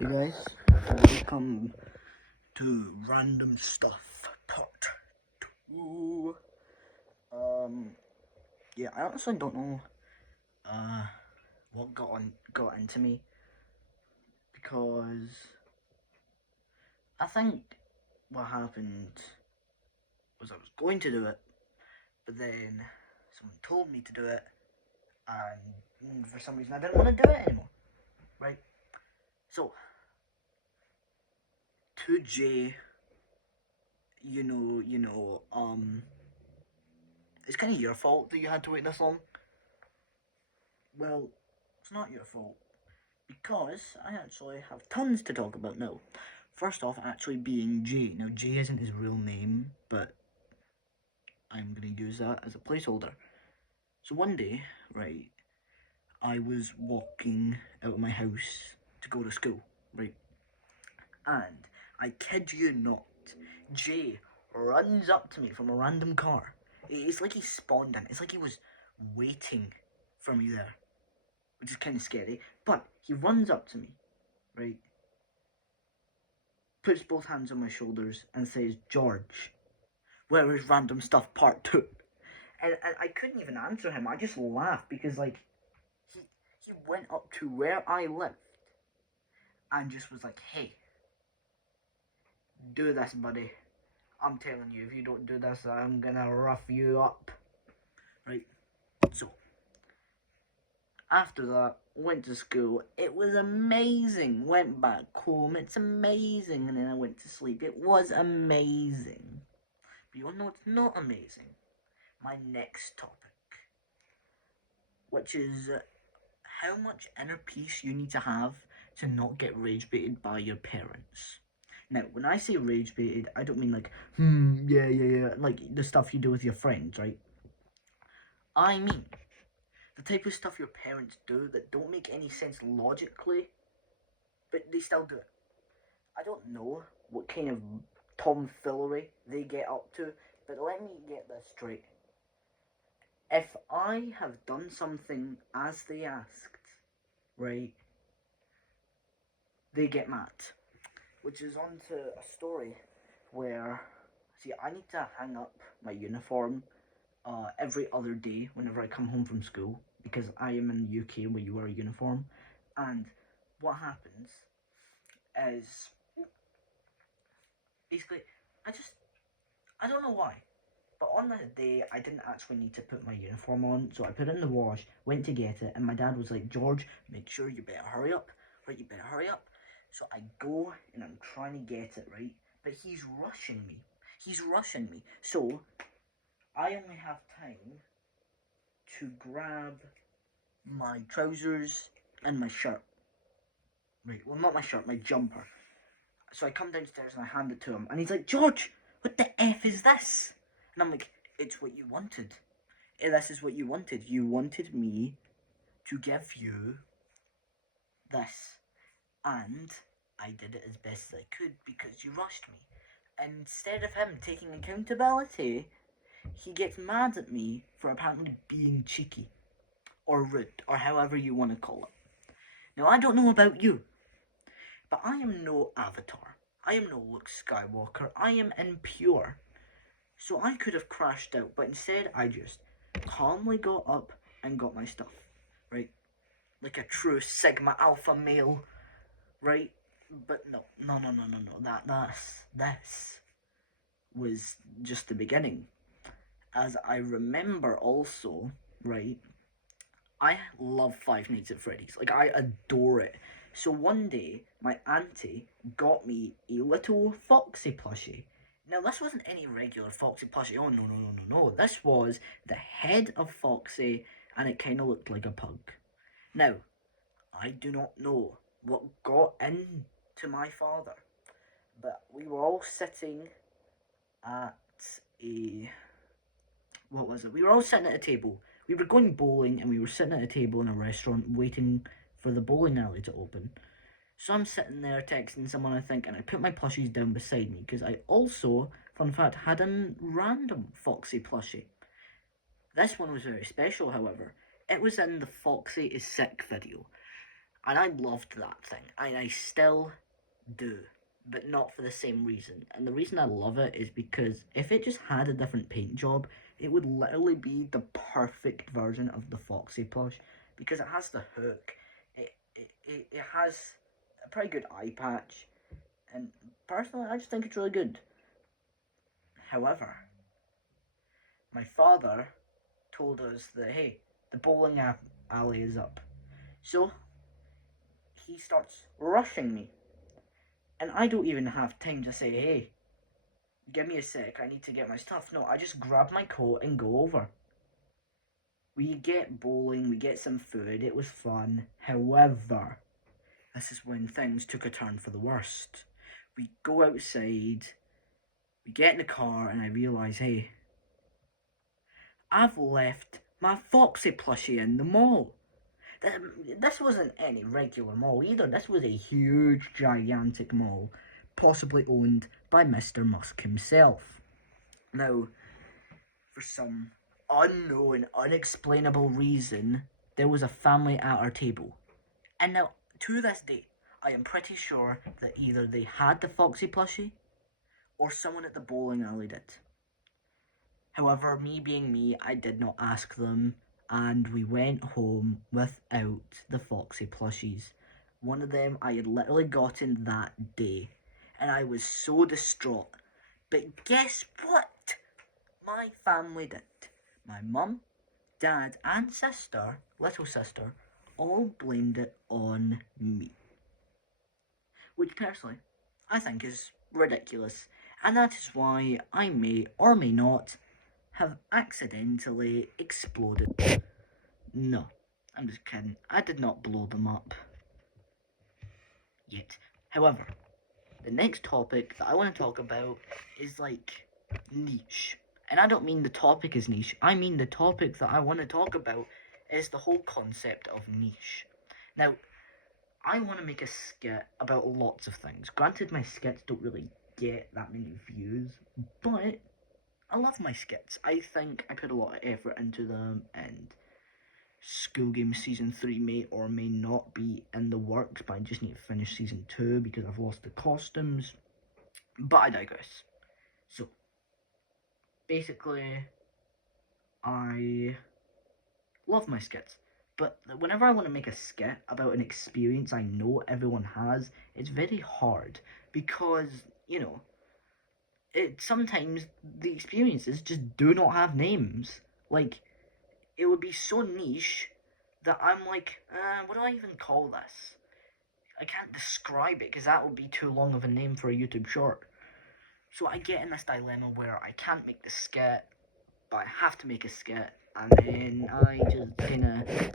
Hey guys, welcome to Random Stuff Part 2. Yeah, I honestly don't know what got into me, because I think what happened was I was going to do it, but then someone told me to do it, and for some reason I didn't want to do it anymore, right? So, to Jay, it's kind of your fault that you had to wait this long. Well, it's not your fault, because I actually have tons to talk about now. First off, actually being Jay. Now, Jay isn't his real name, but I'm going to use that as a placeholder. So one day, right, I was walking out of my house to go to school, right, and I kid you not, Jay runs up to me from a random car. It's like he spawned in. It's like he was waiting for me there, which is kind of scary. But he runs up to me, right, puts both hands on my shoulders and says, "George, where is Random Stuff Part 2? And I couldn't even answer him. I just laughed because, like, he went up to where I lived and just was like, "Hey, do this, buddy. I'm telling you, if you don't do this, I'm gonna rough you up." Right? So, after that, went to school. It was amazing. Went back home. It's amazing. And then I went to sleep. It was amazing. But you wanna know what's not amazing? My next topic, which is how much inner peace you need to have to not get rage baited by your parents. Now, when I say rage baited, I don't mean like, yeah, like the stuff you do with your friends, right? I mean the type of stuff your parents do that don't make any sense logically, but they still do it. I don't know what kind of tomfoolery they get up to, but let me get this straight. If I have done something as they asked, right, they get mad. Which is on to a story where, see, I need to hang up my uniform every other day whenever I come home from school, because I am in the UK where you wear a uniform. And what happens is, basically, I don't know why, but on that day, I didn't actually need to put my uniform on, so I put it in the wash, went to get it, and my dad was like, "George, make sure you better hurry up, right, you better hurry up." So I go, and I'm trying to get it, right, but he's rushing me. So I only have time to grab my trousers and my shirt. Right, well, not my shirt, my jumper. So I come downstairs and I hand it to him, and he's like, "George, what the F is this?" And I'm like, "It's what you wanted. This is what you wanted. You wanted me to give you this. And I did it as best as I could because you rushed me." And instead of him taking accountability, he gets mad at me for apparently being cheeky or rude or however you want to call it. Now, I don't know about you, but I am no Avatar. I am no Luke Skywalker. I am impure. So I could have crashed out, but instead I just calmly got up and got my stuff, right? Like a true Sigma Alpha male, right? But no. This was just the beginning. As I remember also, right, I love Five Nights at Freddy's. Like, I adore it. So one day, my auntie got me a little Foxy plushie. Now, this wasn't any regular Foxy plushie. Oh, no. This was the head of Foxy, and it kind of looked like a pug. Now, I do not know what got into my father, but we were all sitting at a, what was it? We were all sitting at a table. We were going bowling, and we were sitting at a table in a restaurant waiting for the bowling alley to open. So I'm sitting there texting someone, I think, and I put my plushies down beside me because I also, fun fact, had a random Foxy plushie. This one was very special, however. It was in the Foxy is Sick video. And I loved that thing. I still do, but not for the same reason. And the reason I love it is because if it just had a different paint job, it would literally be the perfect version of the Foxy plush, because it has the hook, it has a pretty good eye patch, and personally, I just think it's really good. However, my father told us that, hey, the bowling alley is up. So he starts rushing me. And I don't even have time to say, hey, give me a sec, I need to get my stuff. No, I just grab my coat and go over. We get bowling, we get some food, it was fun. However, this is when things took a turn for the worst. We go outside, we get in the car, and I realise, hey, I've left my Foxy plushie in the mall. This wasn't any regular mall either. This was a huge, gigantic mall, possibly owned by Mr. Musk himself. Now, for some unknown, unexplainable reason, there was a family at our table. And now, to this day, I am pretty sure that either they had the Foxy plushie or someone at the bowling alley did. However, me being me, I did not ask them, and we went home without the Foxy plushies. One of them I had literally gotten that day, and I was so distraught. But guess what? My family did. My mum, dad, and sister, little sister, all blamed it on me. Which personally, I think is ridiculous, and that is why I may or may not have accidentally exploded. No, I'm just kidding. I did not blow them up. Yet. However, the next topic that I want to talk about is like niche. And I don't mean the topic is niche, I mean the topic that I want to talk about is the whole concept of niche. Now, I want to make a skit about lots of things. Granted, my skits don't really get that many views, but I love my skits. I think I put a lot of effort into them, and School Game Season 3 may or may not be in the works, but I just need to finish Season 2 because I've lost the costumes. But I digress. So, basically, I love my skits. But whenever I want to make a skit about an experience I know everyone has, it's very hard because, sometimes the experiences just do not have names. Like, it would be so niche that I'm like, what do I even call this? I can't describe it because that would be too long of a name for a YouTube short. So I get in this dilemma where I can't make the skit, but I have to make a skit, and then I just kind of,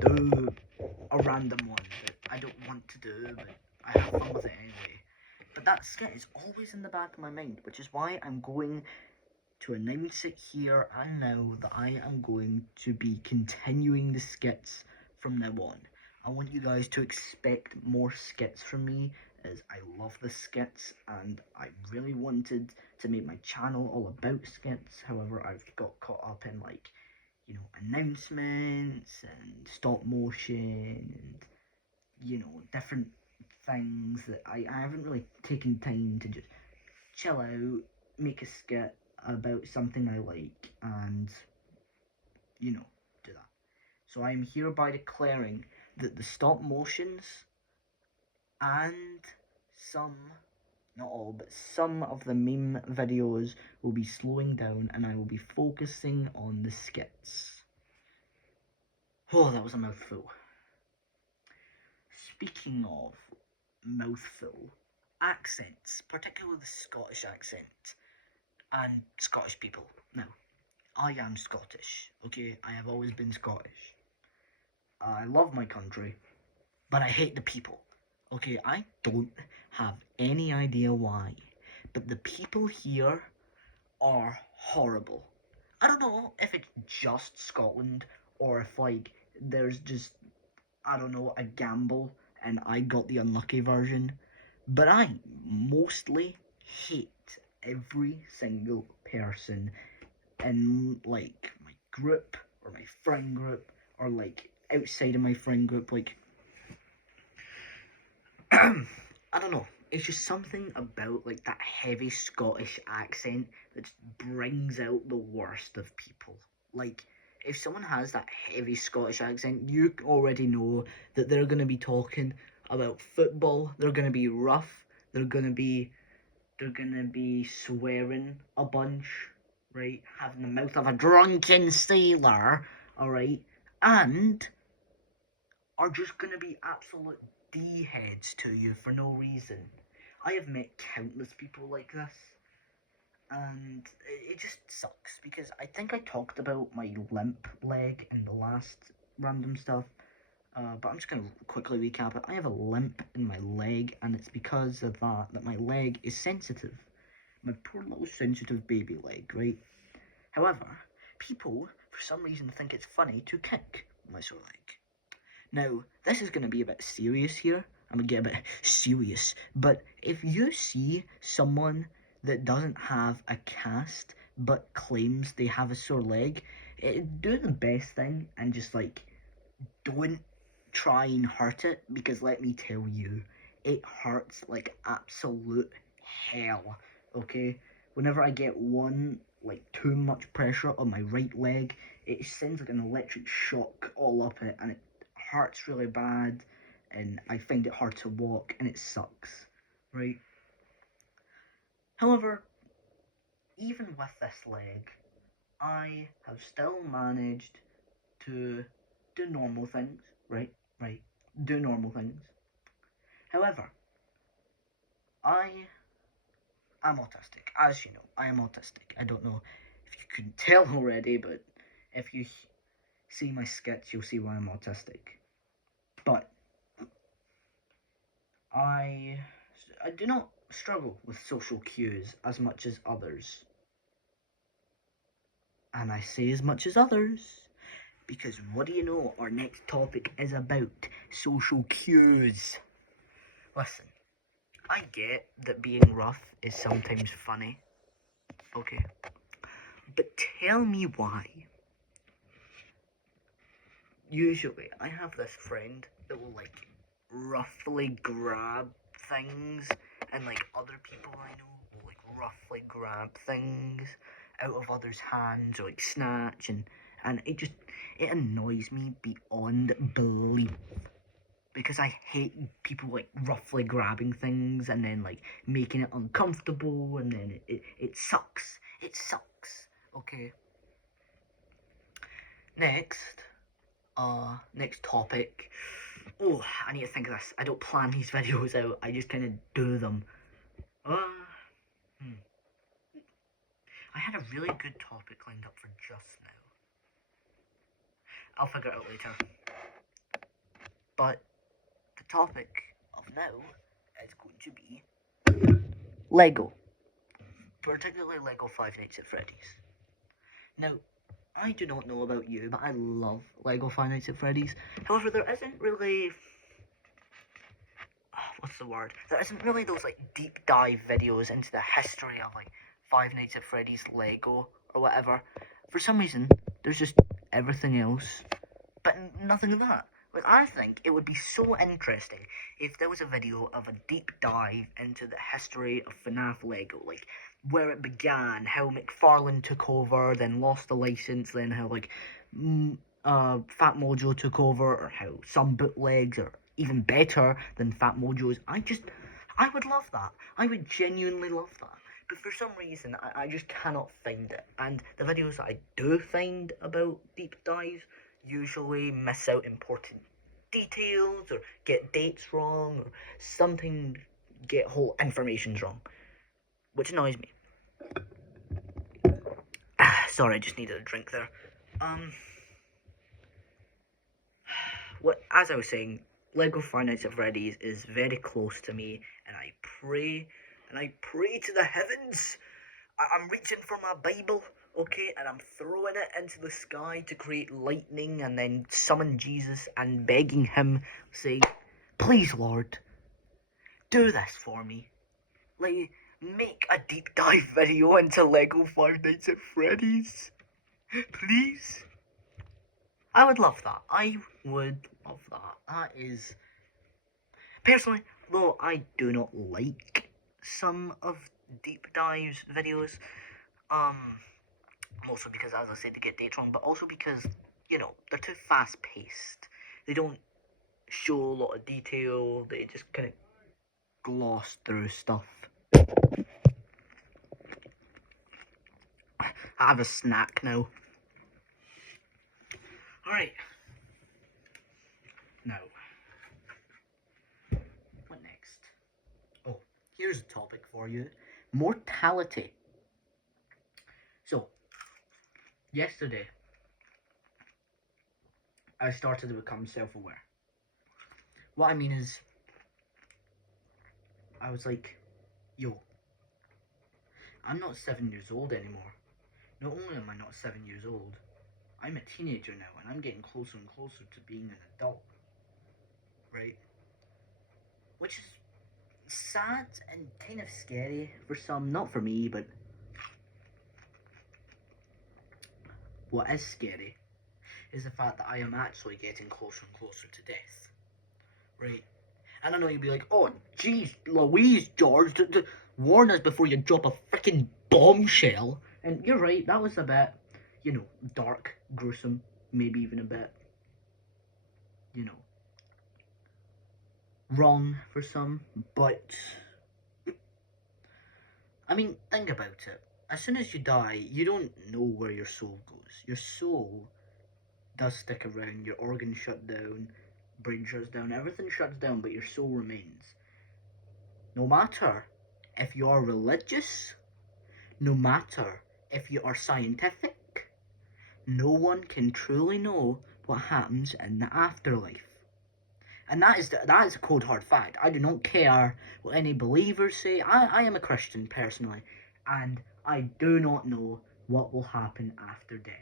do a random one that I don't want to do, but I have fun with it anyway. But that skit is always in the back of my mind, which is why I'm going to announce it here and now that I am going to be continuing the skits from now on. I want you guys to expect more skits from me, as I love the skits and I really wanted to make my channel all about skits. However, I've got caught up in announcements and stop motion and different things that I haven't really taken time to just chill out, make a skit about something I like, and do that. So I am hereby declaring that the stop motions and some, not all, but some of the meme videos will be slowing down, and I will be focusing on the skits. Oh, that was a mouthful. Speaking of mouthful, accents, particularly the Scottish accent, and Scottish people. Now, I am Scottish, okay? I have always been Scottish. I love my country, but I hate the people. Okay, I don't have any idea why, but the people here are horrible. I don't know if it's just Scotland or if there's just, I don't know, a gamble and I got the unlucky version, but I mostly hate every single person in my group or my friend group or like outside of my friend group, like I don't know. It's just something about like that heavy Scottish accent that just brings out the worst of people. Like if someone has that heavy Scottish accent, you already know that they're gonna be talking about football. They're gonna be rough. They're gonna be swearing a bunch, right? Having the mouth of a drunken sailor, all right, and are just gonna be absolute D-heads to you for no reason. I have met countless people like this, and it just sucks because I think I talked about my limp leg in the last random stuff. But I'm just gonna quickly recap it. I have a limp in my leg, and it's because of that my leg is sensitive. My poor little sensitive baby leg, right? However, people for some reason think it's funny to kick my sore leg. Now, this is going to be a bit serious here. I'm going to get a bit serious. But if you see someone that doesn't have a cast but claims they have a sore leg, do the best thing and just like don't try and hurt it, because let me tell you, it hurts like absolute hell. Okay? Whenever I get like too much pressure on my right leg, it sends like an electric shock all up it, and it hurts really bad, and I find it hard to walk, and it sucks, right? However, even with this leg, I have still managed to do normal things, right? Right. Do normal things. However, I am autistic. As you know, I am autistic. I don't know if you couldn't tell already, but if you see my skits, you'll see why I'm autistic. But I do not struggle with social cues as much as others. And I say as much as others because what do you know, our next topic is about social cues. Listen, I get that being rough is sometimes funny, okay? But tell me why. Usually, I have this friend that will like roughly grab things, and like other people I know will like roughly grab things out of others' hands or like snatch, and it annoys me beyond belief. Because I hate people like roughly grabbing things and then like making it uncomfortable, and then it sucks. It sucks. Okay. Next topic. Oh, I need to think of this. I don't plan these videos out. I just kind of do them. Uh, I had a really good topic lined up for just now. I'll figure it out later. But the topic of now is going to be Lego. Particularly Lego Five Nights at Freddy's. Now, I do not know about you, but I love Lego Five Nights at Freddy's. However, there isn't really... what's the word? There isn't really those like deep dive videos into the history of like Five Nights at Freddy's Lego or whatever. For some reason, there's just everything else, but nothing of that. Like, I think it would be so interesting if there was a video of a deep dive into the history of FNAF Lego, like where it began, how McFarlane took over, then lost the license, then how like Fat Mojo took over, or how some bootlegs are even better than Fat Mojo's. I would love that. I would genuinely love that. But for some reason, I just cannot find it. And the videos that I do find about deep dives usually miss out important details, or get dates wrong, or something, get whole informations wrong, which annoys me. Sorry, I just needed a drink there. As I was saying, Lego Five Nights at Freddy's is very close to me, and I pray to the heavens. I'm reaching for my Bible, okay, and I'm throwing it into the sky to create lightning, and then summon Jesus and begging him, saying, please, Lord, do this for me. Like, make a deep dive video into Lego Five Nights at Freddy's. Please. I would love that. I would love that. That is... Personally, though I do not like some of Deep Dive's videos, mostly because, as I said, they get dates wrong, but also because, you know, they're too fast-paced. They don't show a lot of detail, they just kind of gloss through stuff. I have a snack now. Alright. Now, what next? Oh, here's a topic for you. Mortality. So, yesterday, I started to become self-aware. What I mean is, I was like, yo, I'm not 7 years old anymore. Not only am I not 7 years old, I'm a teenager now, and I'm getting closer and closer to being an adult. Right? Which is sad and kind of scary for some, not for me, but what is scary is the fact that I am actually getting closer and closer to death. Right? And I know you'd be like, oh, jeez, Louise, George, warn us before you drop a freaking bombshell. And you're right, that was a bit, you know, dark, gruesome, maybe even a bit, you know, wrong for some, but I mean, think about it. As soon as you die, you don't know where your soul goes. Your soul does stick around, your organs shut down, brain shuts down, everything shuts down, but your soul remains. No matter if you are religious, no matter if you are scientific, no one can truly know what happens in the afterlife. And that is a cold hard fact. I do not care what any believers say. I am a Christian personally, and I do not know what will happen after death.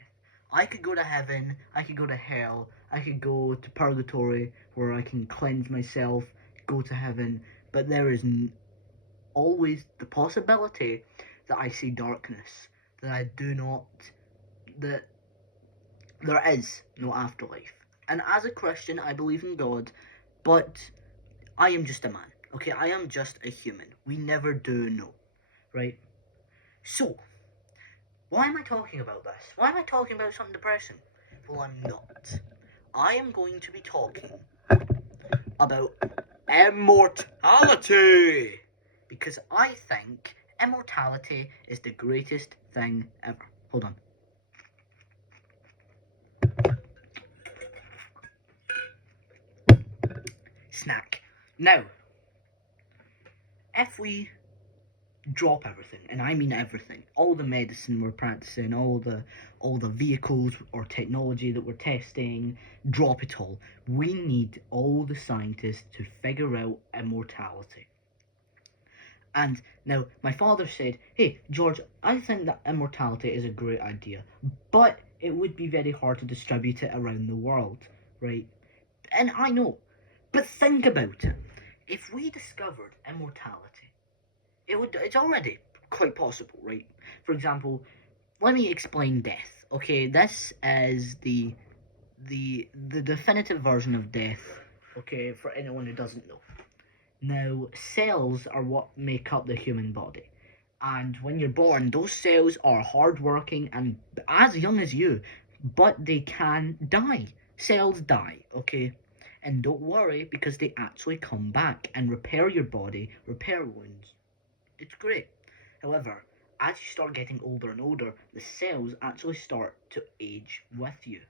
I could go to heaven, I could go to hell, I could go to purgatory where I can cleanse myself, go to heaven, but there is always the possibility that I see darkness, that I do not, that there is no afterlife. And as a Christian, I believe in God, but I am just a man, okay? I am just a human. We never do know, right? So, why am I talking about this? Why am I talking about something depressing? Well, I'm not. I am going to be talking about immortality. Because I think immortality is the greatest thing ever. Hold on. Snack. Now, if we drop everything, and I mean everything, all the medicine we're practicing, all the vehicles or technology that we're testing, drop it all. We need all the scientists to figure out immortality. And now my father said, hey George, I think that immortality is a great idea, but it would be very hard to distribute it around the world, right? And I know, but think about it. If we discovered immortality, it's already quite possible, right? For example, let me explain death. Okay, this is the definitive version of death, okay, for anyone who doesn't know. Now, cells are what make up the human body. And when you're born, those cells are hardworking and as young as you, but they can die. Cells die, okay? And don't worry, because they actually come back and repair your body, repair wounds. It's great. However, as you start getting older and older, the cells actually start to age with you.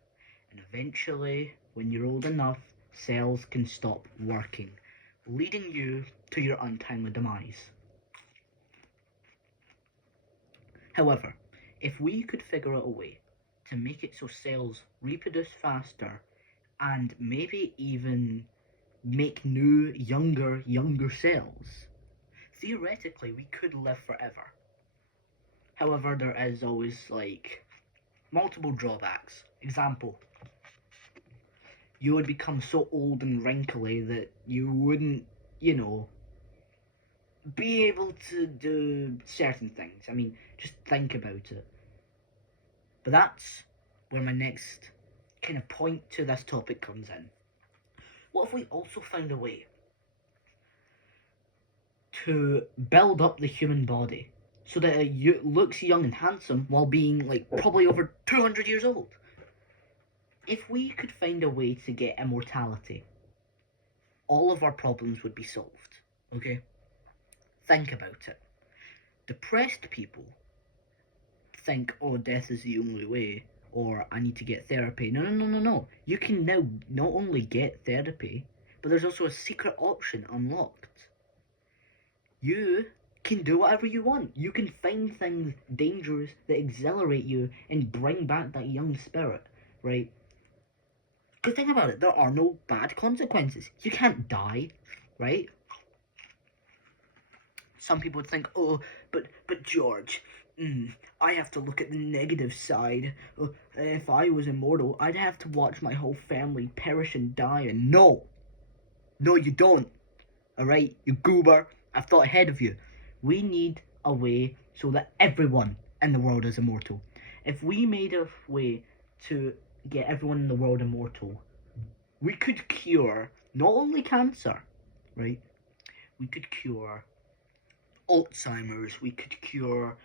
And eventually, when you're old enough, cells can stop working, leading you to your untimely demise. However, if we could figure out a way to make it so cells reproduce faster and maybe even make new, younger cells, theoretically we could live forever. However, there is always like multiple drawbacks. Example, you would become so old and wrinkly that you wouldn't, you know, be able to do certain things. I mean, just think about it. But that's where my next kind of point to this topic comes in. What if we also found a way to build up the human body so that it looks young and handsome while being like probably over 200 years old? If we could find a way to get immortality, all of our problems would be solved. Okay? Think about it. Depressed people think, oh, death is the only way, or I need to get therapy. No. You can now not only get therapy, but there's also a secret option unlocked. You can do whatever you want. You can find things dangerous that exhilarate you and bring back that young spirit, right? Because think about it, there are no bad consequences. You can't die, right? Some people would think, oh, but George, I have to look at the negative side. If I was immortal, I'd have to watch my whole family perish and die. And no, you don't. Alright, you goober, I've thought ahead of you. We need a way so that everyone in the world is immortal. If we made a way to get everyone in the world immortal, we could cure not only cancer, right? We could cure Alzheimer's, we could cure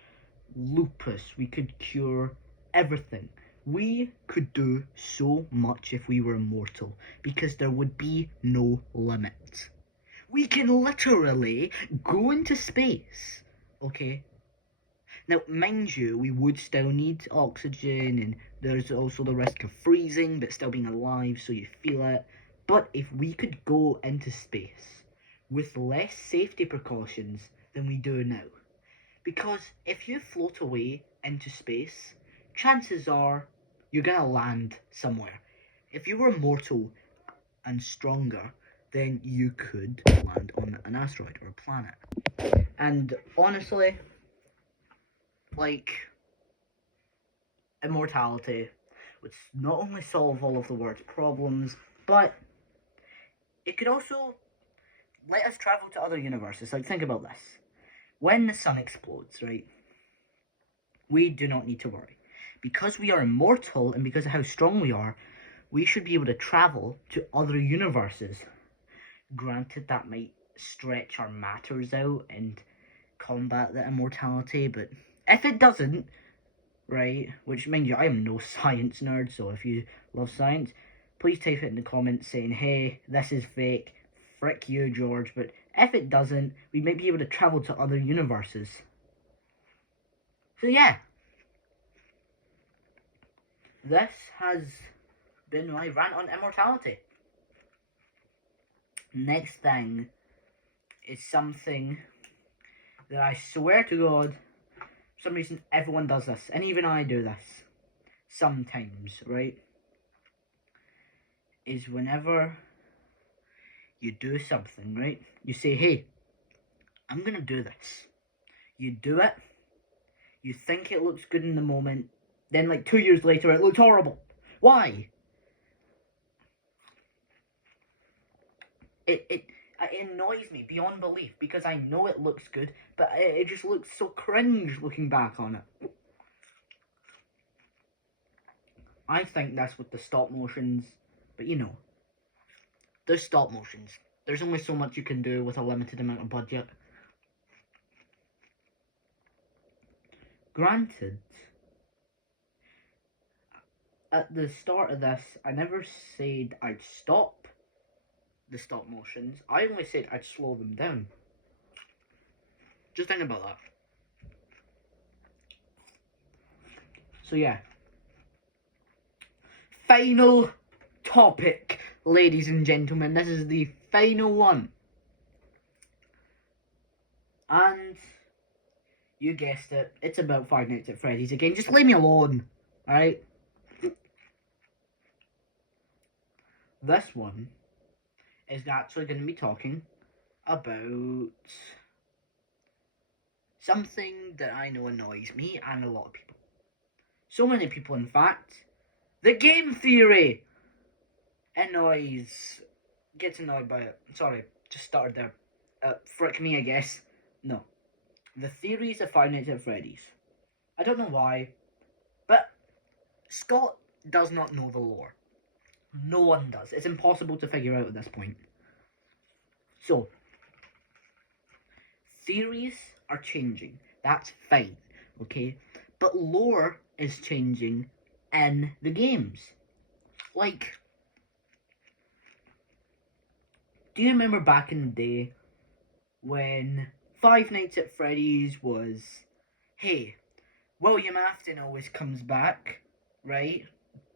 lupus, we could cure everything. We could do so much if we were immortal, because there would be no limit. We can literally go into space, okay? Now, mind you, we would still need oxygen, and there's also the risk of freezing, but still being alive, so you feel it. But if we could go into space with less safety precautions than we do now, because if you float away into space, chances are you're gonna land somewhere. If you were immortal and stronger, then you could land on an asteroid or a planet. And honestly, like, immortality would not only solve all of the world's problems, but it could also let us travel to other universes. Like, think about this. When the sun explodes, right, we do not need to worry. Because we are immortal and because of how strong we are, we should be able to travel to other universes. Granted, that might stretch our matters out and combat the immortality, but if it doesn't, right, which, mind you, I am no science nerd, so if you love science, please type it in the comments saying, hey, this is fake, frick you, George. But if it doesn't, we might be able to travel to other universes. So yeah, this has been my rant on immortality. Next thing is something that I swear to God, for some reason everyone does this, and even I do this sometimes, right? Is whenever you do something, right? You say, hey, I'm gonna do this. You do it, you think it looks good in the moment, then like 2 years later it looks horrible. Why? It annoys me beyond belief because I know it looks good, but it just looks so cringe looking back on it. I think that's with the stop motions, but you know, there's stop motions. There's only so much you can do with a limited amount of budget. Granted, at the start of this, I never said I'd stop the stop motions. I only said I'd slow them down. Just think about that. So yeah. Final topic, ladies and gentlemen. This is the final one. And you guessed it, it's about Five Nights at Freddy's again. Just leave me alone, alright? This one is actually going to be talking about something that I know annoys me and a lot of people. So many people, in fact, the game theory gets annoyed by it. Sorry, just started there. Frick me, I guess. No. The theories of Five Nights at Freddy's. I don't know why, but Scott does not know the lore. No one does. It's impossible to figure out at this point. So, theories are changing. That's fine, okay? But lore is changing in the games. Like, do you remember back in the day when Five Nights at Freddy's was, hey, William Afton always comes back, right?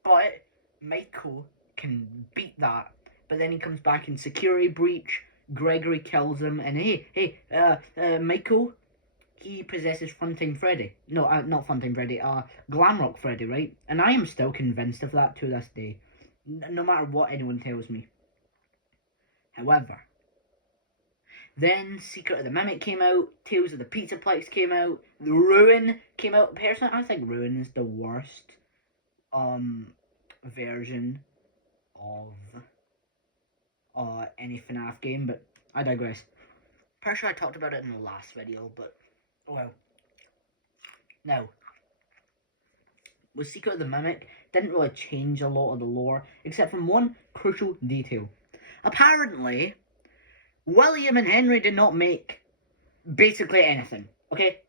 But Michael can beat that. But then he comes back in Security Breach, Gregory kills him, and Michael, he possesses Funtime Freddy. No, not Funtime Freddy, Glamrock Freddy, right? And I am still convinced of that to this day, no matter what anyone tells me. However, then Secret of the Mimic came out, Tales of the Pizzaplex came out, The Ruin came out. Personally, I think Ruin is the worst version of any FNAF game, but I digress. Pretty sure I talked about it in the last video, but oh well. Now, with Secret of the Mimic, didn't really change a lot of the lore, except from one crucial detail. Apparently, William and Henry did not make basically anything, okay?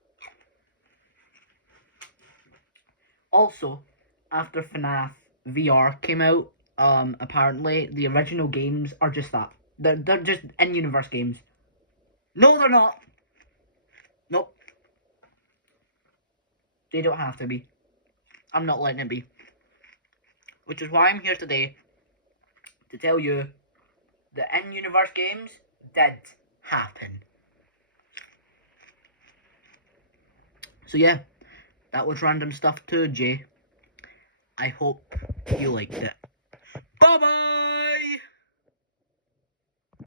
Also, after FNAF VR came out, apparently the original games are just that. They're just in-universe games. No, they're not. Nope. They don't have to be. I'm not letting it be. Which is why I'm here today to tell you the in-universe games did happen. So yeah, that was Random Stuff 2, Jay. I hope you liked it. Bye-bye!